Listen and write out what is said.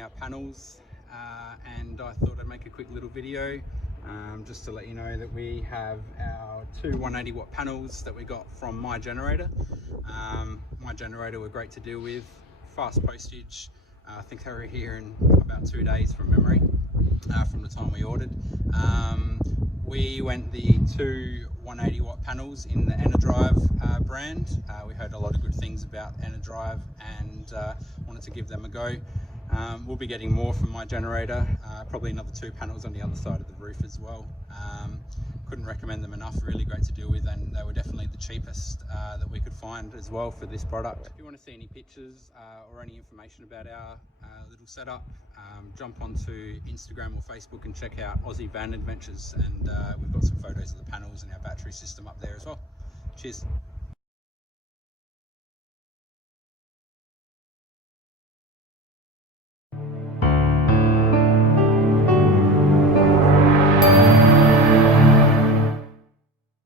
our panels, and I thought I'd make a quick little video just to let you know that we have our two 180 watt panels that we got from My Generator. My Generator were great to deal with, fast postage. I think they were here in about 2 days from memory, from the time we ordered. We went the two 180 watt panels in the Enerdrive brand. We heard a lot of good things about Enerdrive and wanted to give them a go. We'll be getting more from My Generator, probably another 2 panels on the other side of the roof as well. Couldn't recommend them enough, really great to deal with, and they were definitely the cheapest that we could find as well for this product. If you want to see any pictures or any information about our little setup, jump onto Instagram or Facebook and check out Aussie Van Adventures, and we've got some photos of the panels and our battery system up there as well. Cheers.